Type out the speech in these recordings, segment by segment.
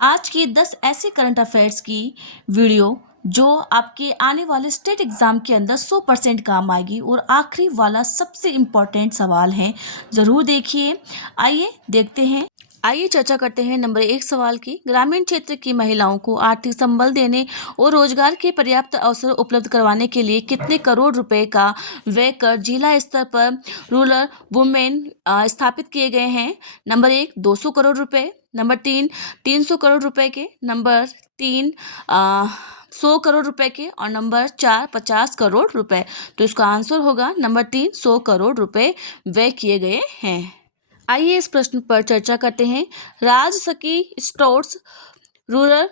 आज की 10 ऐसे करंट अफेयर्स की वीडियो जो आपके आने वाले स्टेट एग्जाम के अंदर 100% काम आएगी और आखिरी वाला सबसे इम्पोर्टेंट सवाल है, ज़रूर देखिए। आइए देखते हैं। आइए चर्चा करते हैं नंबर 1 सवाल की। ग्रामीण क्षेत्र की महिलाओं को आर्थिक संबल देने और रोजगार के पर्याप्त अवसर उपलब्ध करवाने के लिए कितने करोड़ रुपए का व्यय कर जिला स्तर पर रूरल वुमेन स्थापित किए गए हैं? नंबर 1 200 करोड़ रुपए, नंबर 3 300 करोड़ रुपए के, नंबर 3 100 करोड़ रुपए के और नंबर 4 50 करोड़ रुपए। तो इसका आंसर होगा नंबर 3 100 करोड़ रुपए व्यय किए गए हैं। आइए इस प्रश्न पर चर्चा करते हैं। राजसकी स्टोर्स रूरल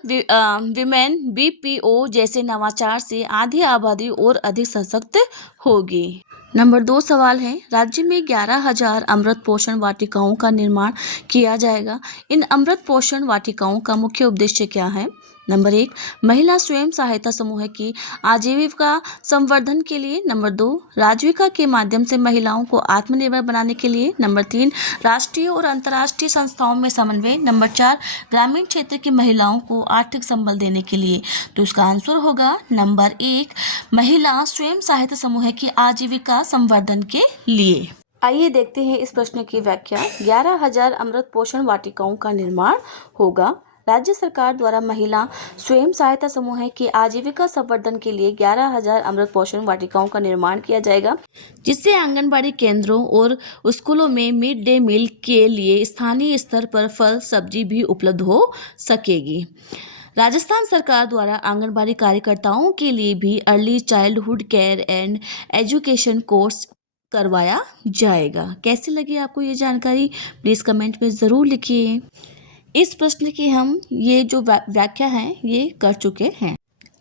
विमेन बीपीओ जैसे नवाचार से आधी आबादी और अधिक सशक्त होगी। नंबर 2 सवाल है, राज्य में 11,000 अमृत पोषण वाटिकाओं का निर्माण किया जाएगा। इन अमृत पोषण वाटिकाओं का मुख्य उद्देश्य क्या है? नंबर 1 महिला स्वयं सहायता समूह की आजीविका संवर्धन के लिए, नंबर 2 राजविका के माध्यम से महिलाओं को आत्मनिर्भर बनाने के लिए, नंबर 3 राष्ट्रीय और अंतर्राष्ट्रीय संस्थाओं में समन्वय, नंबर 4 ग्रामीण क्षेत्र की महिलाओं को आर्थिक संबल देने के लिए। तो इसका आंसर होगा नंबर 1 महिला स्वयं सहायता समूह की आजीविका संवर्धन के लिए। आइए देखते हैं इस प्रश्न की व्याख्या। 11,000 अमृत पोषण वाटिकाओं का निर्माण होगा। राज्य सरकार द्वारा महिला स्वयं सहायता समूह की आजीविका संवर्धन के लिए 11,000 अमृत पोषण वाटिकाओं का निर्माण किया जाएगा, जिससे आंगनबाड़ी केंद्रों और स्कूलों में मिड डे मील के लिए स्थानीय स्तर पर फल सब्जी भी उपलब्ध हो सकेगी। राजस्थान सरकार द्वारा आंगनबाड़ी कार्यकर्ताओं के लिए भी early childhood care and education course करवाया जाएगा। कैसी लगी आपको ये जानकारी? प्लीज़ कमेंट में ज़रूर लिखिए। इस प्रश्न की हम ये जो व्याख्या है ये कर चुके हैं।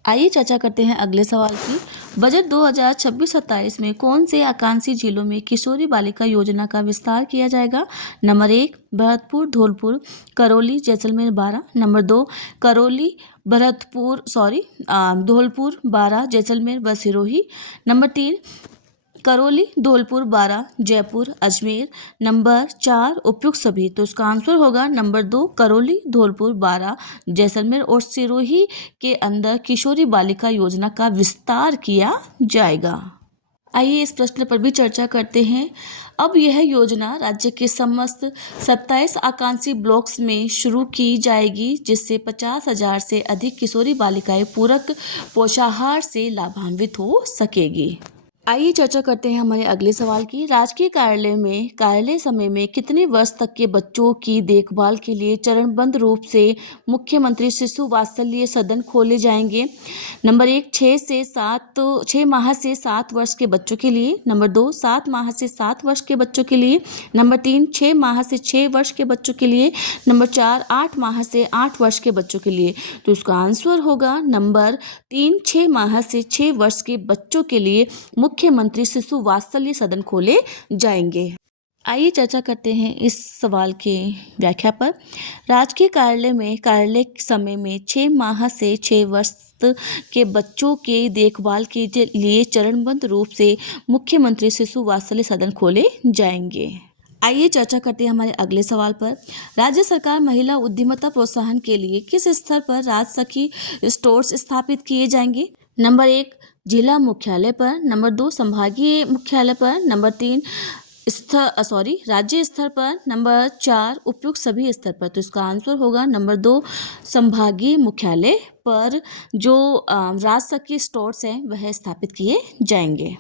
आइए चर्चा करते हैं अगले सवाल की। बजट 2026-27 में कौन से आकांक्षी जिलों में किशोरी बालिका योजना का विस्तार किया जाएगा? नंबर 1 भरतपुर धौलपुर करौली जैसलमेर बारां, नंबर 2 करौली धौलपुर बारां जैसलमेर व सिरोही, नंबर 3 करौली धौलपुर बारां जयपुर अजमेर, नंबर 4 उपयुक्त सभी। तो इसका आंसर होगा नंबर 2 करौली धौलपुर बारां जैसलमेर और सिरोही के अंदर किशोरी बालिका योजना का विस्तार किया जाएगा। आइए इस प्रश्न पर भी चर्चा करते हैं। अब यह योजना राज्य के समस्त 27 आकांक्षी ब्लॉक्स में शुरू की जाएगी, जिससे 50,000 से अधिक किशोरी बालिकाएं पूरक पोषाहार से लाभान्वित हो सकेगी। आइए चर्चा करते हैं हमारे अगले सवाल की। राजकीय कार्यालय में कार्यालय समय में कितने वर्ष तक के बच्चों की देखभाल के लिए चरणबद्ध रूप से मुख्यमंत्री शिशु वात्सल्य सदन खोले जाएंगे? नंबर 1 6 माह से 7 वर्ष के बच्चों के लिए, नंबर 2 7 माह से 7 वर्ष के बच्चों के लिए, नंबर 3 6 माह से 6 वर्ष के बच्चों के लिए, नंबर 4 8 माह से 8 वर्ष के बच्चों के लिए। तो इसका आंसर होगा नंबर 3 6 माह से 6 वर्ष के बच्चों के लिए मुख्यमंत्री शिशु वात्सल्य सदन खोले जाएंगे। आइए चर्चा करते हैं इस सवाल की व्याख्या पर। राजकीय कार्यालय में कार्यालय समय में 6 माह से 6 वर्ष के बच्चों के देखभाल के लिए चरणबद्ध रूप से मुख्यमंत्री शिशु वात्सल्य सदन खोले जाएंगे। आइए चर्चा करते हैं हमारे अगले सवाल पर। राज्य सरकार महिला उद्यमिता प्रोत्साहन के लिए किस स्तर पर राजसखी स्टोर्स स्थापित किए जाएंगे? नंबर 1 जिला मुख्यालय पर, नंबर 2 संभागीय मुख्यालय पर, नंबर 3 राज्य स्तर पर, नंबर 4 उपयुक्त सभी स्तर पर। तो इसका आंसर होगा नंबर 2 संभागीय मुख्यालय पर जो राजसखी स्टोर्स हैं वह स्थापित किए जाएंगे।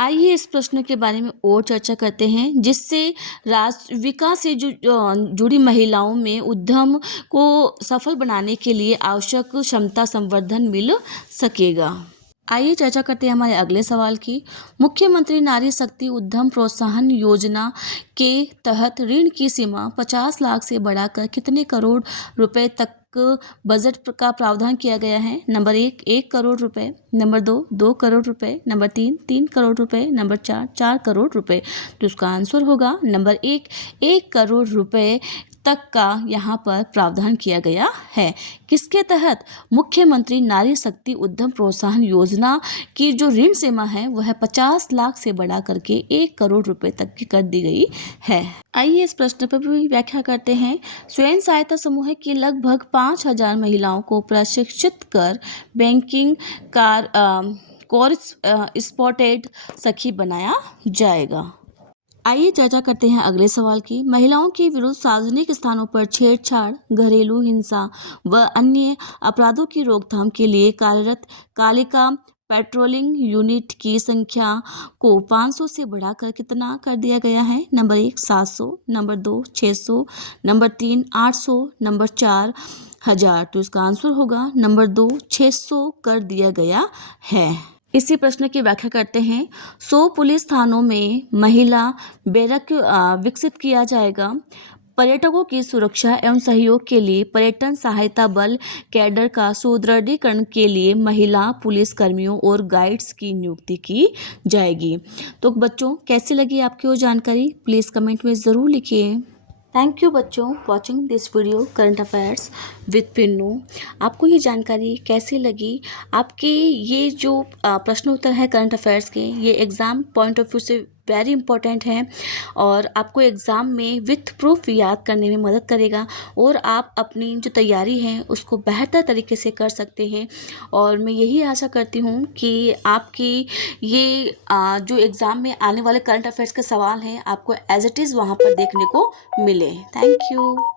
आइए इस प्रश्न के बारे में और चर्चा करते हैं, जिससे राजविका से जुड़ी महिलाओं में उद्यम को सफल बनाने के लिए आवश्यक क्षमता संवर्धन मिल सकेगा। आइए चर्चा करते हैं हमारे अगले सवाल की। मुख्यमंत्री नारी शक्ति उद्यम प्रोत्साहन योजना के तहत ऋण की सीमा 50 लाख से बढ़ाकर कितने करोड़ रुपए तक बजट का प्रावधान किया गया है? नंबर 1 1 करोड़ रुपए, नंबर 2 2 करोड़ रुपए, नंबर 3 3 करोड़ रुपए, नंबर 4 4 करोड़ रुपए। तो इसका आंसर होगा नंबर 1 1 करोड़ रुपए तक का यहाँ पर प्रावधान किया गया है। किसके तहत? मुख्यमंत्री नारी शक्ति उद्यम प्रोत्साहन योजना की जो ऋण सीमा है वह 50 लाख से बढ़ा करके 1 करोड़ रुपए तक की कर दी गई है। आइए इस प्रश्न पर भी व्याख्या करते हैं। स्वयं सहायता समूह की लगभग 5,000 महिलाओं को प्रशिक्षित कर बैंकिंग स्पॉटेड सखी बनाया जाएगा। आइए चर्चा करते हैं अगले सवाल की। महिलाओं के विरुद्ध सार्वजनिक स्थानों पर छेड़छाड़, घरेलू हिंसा व अन्य अपराधों की रोकथाम के लिए कार्यरत कालिका पेट्रोलिंग यूनिट की संख्या को 500 से बढ़ाकर कितना कर दिया गया है? Number 1 700, number 2 600, number 3 800, number 4 1000। तो इसका आंसर होगा नंबर 2 600 कर दिया गया है। इसी प्रश्न की व्याख्या करते हैं। 100 पुलिस थानों में महिला बैरक विकसित किया जाएगा। पर्यटकों की सुरक्षा एवं सहयोग के लिए पर्यटन सहायता बल कैडर का सुदृढ़ीकरण के लिए महिला पुलिस कर्मियों और गाइड्स की नियुक्ति की जाएगी। तो बच्चों, कैसी लगी आपकी वो जानकारी? प्लीज़ कमेंट में ज़रूर लिखिए। थैंक यू बच्चों watching this video current affairs with Pinnu. आपको ये जानकारी कैसी लगी? आपके ये जो प्रश्न उत्तर है करंट अफेयर्स के, ये एग्ज़ाम पॉइंट ऑफ व्यू से वेरी इंपॉर्टेंट है और आपको एग्ज़ाम में विथ प्रूफ याद करने में मदद करेगा और आप अपनी जो तैयारी है उसको बेहतर तरीके से कर सकते हैं। और मैं यही आशा करती हूँ कि आपकी ये जो एग्ज़ाम में आने वाले करंट अफेयर्स के सवाल हैं आपको एज इट इज़ वहाँ पर देखने को मिले। Thank you.